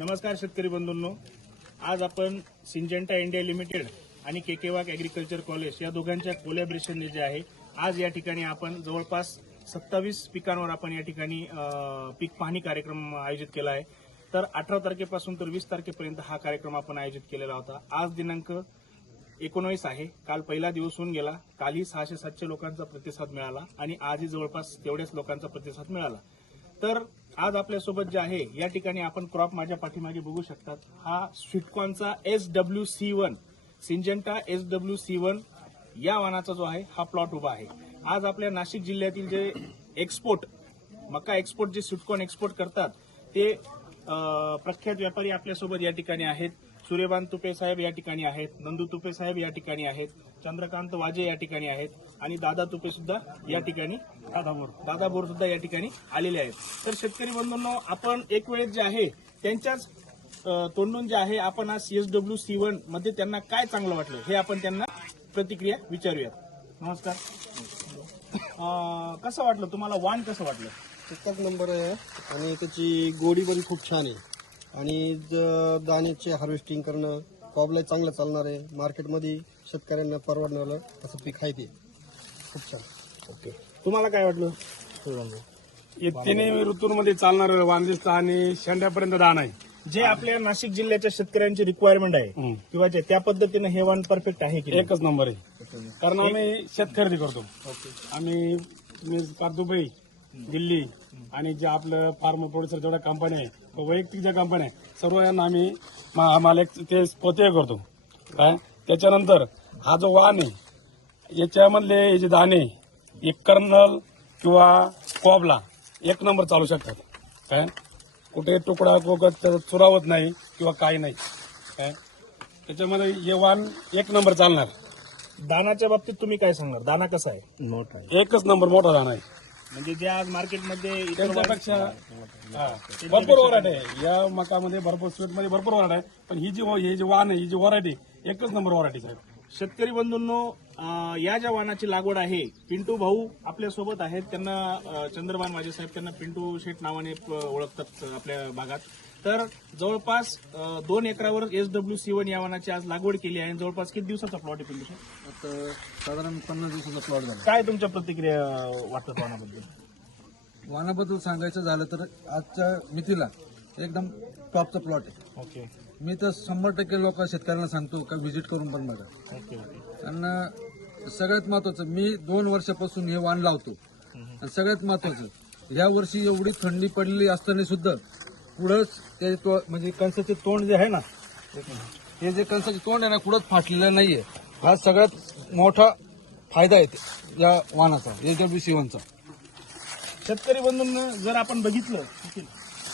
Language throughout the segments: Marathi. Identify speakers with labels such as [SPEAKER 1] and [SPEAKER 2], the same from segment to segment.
[SPEAKER 1] नमस्कार शेतकरी बंधूंनो. आज आपण सिंजेंटा इंडिया लिमिटेड आणि के के केकेवाक ॲग्रिकल्चर कॉलेज या दोघांच्या कोलॅबरेशनने जे आहे आज या ठिकाणी आपण जवळपास सत्तावीस पिकांवर आपण या ठिकाणी पीक पाहणी कार्यक्रम आयोजित केला आहे. तर अठरा तारखेपासून तर वीस तारखेपर्यंत हा कार्यक्रम आपण आयोजित केलेला होता. आज दिनांक एकोणवीस आहे. काल पहिला दिवस होऊन गेला. कालही सहाशे सातशे लोकांचा प्रतिसाद मिळाला आणि आजही जवळपास तेवढ्याच लोकांचा प्रतिसाद मिळाला. तर आज आपल्यासोबत जे आहे या ठिकाणी आपण क्रॉप माझ्या पाठीमागे बघू शकतात. हा स्वीटकॉर्नचा S W C one Syngenta S W C one या वाहनाचा जो आहे हा प्लॉट उभा आहे. आज आपल्या नाशिक जिल्ह्यातील जे एक्सपोर्ट मका एक्सपोर्ट जे स्वीटकॉर्न एक्सपोर्ट करतात ते प्रख्यात व्यापारी आपल्यासोबत या ठिकाणी आहेत. सूर्यकांत तुपे साहेब या ठिकाणी आहेत नंदू तुपे साहेब या ठिकाणी आहेत चंद्रकांत वाजे या ठिकाणी आहेत आणि दादा तुपे सुद्धा या ठिकाणी दादा बोर. दादा बोर सुद्धा या ठिकाणी आलेले आहेत. तर शेतकरी बंधूंनो आपण एक वेळेस जे आहे त्यांच्याच तोंडून जे आहे आपण आज सीएसडब्ल्यू सी वनमध्ये त्यांना काय चांगलं वाटलं हे आपण त्यांना प्रतिक्रिया विचारूयात. नमस्कार. अं, कसं वाटलं तुम्हाला वाण कसं वाटलं?
[SPEAKER 2] एकच नंबर आहे आणि त्याची गोडी पण खूप छान आहे. आणि ज- दाण्याचे हार्वेस्टिंग करणं कॉबला चांगलं चालणार आहे. मार्केटमध्ये शेतकऱ्यांना परवडणार असं पीक आहे ते. खूप छान.
[SPEAKER 1] ओके. तुम्हाला काय वाटलं?
[SPEAKER 3] हे तिन्ही ऋतूंमध्ये चालणार वांदिस्त आणि शेंड्यापर्यंत दाण आहे.
[SPEAKER 1] जे आपल्या नाशिक जिल्ह्याच्या शेतकऱ्यांची रिक्वायरमेंट आहे
[SPEAKER 3] हं.
[SPEAKER 1] किंवा जे त्या पद्धतीने हे वाण परफेक्ट आहे की नाही?
[SPEAKER 3] एकच नंबर आहे. कारण आम्ही शेत खरेदी करतो. आम्ही मीन्स कारदुबई दिल्ली आणि जे आपलं फार्म प्रोड्युसर जेवढ्या कंपन्या आहे वैयक्तिक ज्या कंपन्या आहे सर्व यांना आम्ही मा- आम्हाला एक ते पोते करतो. काय? त्याच्यानंतर हा जो वाण आहे याच्यामधले हे जे दाणे एक कर्नल किंवा कॉबला एक नंबर चालू शकतात. काय? कुठे तुकडा कोकत त्याचा चुरावत नाही किंवा काही नाही. काय? त्याच्यामध्ये हे वाण एक नंबर चालणार.
[SPEAKER 1] दानाच्या बाबतीत तुम्ही काय सांगणार? दाना कसा आहे.
[SPEAKER 3] एकच नंबर मोठा दाणा आहे.
[SPEAKER 1] म्हणजे जे आज मार्केटमध्ये इतर वाण-
[SPEAKER 3] त्यांच्यापेक्षा हा, भरपूर वरायटी आहे. या मकामध्ये भरपूर स्वीटमध्ये भरपूर वरायटी आहे पण ही जी ही जी वाण आहे ही जी व्हरायटी एकच नंबर व्हरायटी साहेब.
[SPEAKER 1] शेतकरी बंधूंनो अं, या ज्या वाहनाची लागवड आहे पिंटू भाऊ आपल्यासोबत आहेत. त्यांना अं, चंद्रबान माझे साहेब त्यांना पिंटू शेठ नावाने प- ओळखतात अं, आपल्या भागात. तर जवळपास दोन एकरावर एस डब्ल्यू सी वन या वाहनाची आज लागवड केली आहे. आणि जवळपास किती दिवसाचा प्लॉट आहे
[SPEAKER 2] आता साधारण पन्नास दिवसाचा प्लॉट झाला.
[SPEAKER 1] काय तुमच्या प्रतिक्रिया वाटतात वाहनाबद्दल?
[SPEAKER 4] वाहनाबद्दल सांगायचं झालं तर आजच्या मितीला एकदम टॉपचा प्लॉट आहे.
[SPEAKER 1] ओके.
[SPEAKER 4] मी तर शंभर टक्के लोक शेतकऱ्यांना सांगतो का व्हिजिट करून पण बघा.
[SPEAKER 1] Okay okay.
[SPEAKER 4] आणि सगळ्यात महत्वाचं मी दोन वर्षापासून हे वाण लावतो. आणि सगळ्यात महत्वाचं या वर्षी एवढी थंडी पडलेली असताना सुद्धा पुढंच ते तो- म्हणजे कणसाचे तोंड जे आहे ना हे जे कणसाचे तोंड आहे ना कुठंच फाटलेलं नाहीये. हा सगळ्यात मोठा फायदा आहे ते- या वाहनाचा एच सीवनचा
[SPEAKER 1] शेतकरी बंधूंना जर आपण बघितलं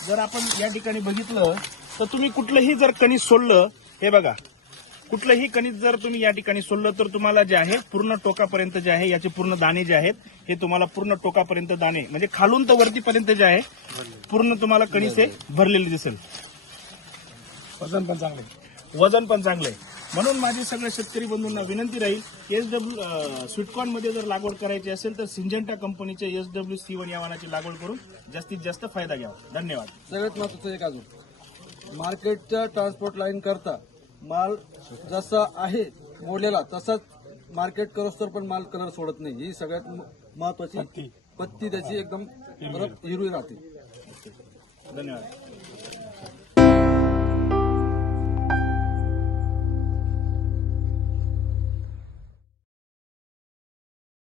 [SPEAKER 1] जर आपण या ठिकाणी बघितलं तर तुम्ही कुठलंही जर कणीस सोडलं हे बघा कुठलंही कणीस जर तुम्ही या ठिकाणी सोडलं तर तुम्हाला जे आहे पूर्ण टोकापर्यंत जे आहे याचे पूर्ण दाणे जे आहेत हे तुम्हाला पूर्ण टोकापर्यंत दाणे म्हणजे खालून तर वरतीपर्यंत जे आहे पूर्ण तुम्हाला कणीस हे भरलेले दिसेल.
[SPEAKER 3] वजन पण चांगलं.
[SPEAKER 1] वजन पण चांगलं आहे. म्हणून माझी सगळ्या शेतकरी बंधूंना विनंती राहील एस डब्ल्यू स्वीटकॉर्नमध्ये जर लागवड करायची असेल तर सिंजंटा कंपनीचे एस डब्ल्यू सी वन या वाहनाची लागवड करून जास्तीत जास्त फायदा घ्यावा. धन्यवाद.
[SPEAKER 4] सगळ्यात महत्वाचं एक अजून. मार्केटच्या ट्रान्सपोर्ट लाईन करता माल जसा आहे मोडलेला तसाच मार्केट करोस्तर पण माल कलर सोडत नाही. ही सगळ्यात महत्वाची
[SPEAKER 3] पत्ती.
[SPEAKER 4] त्याची एकदम हिरवी राहते.
[SPEAKER 1] धन्यवाद.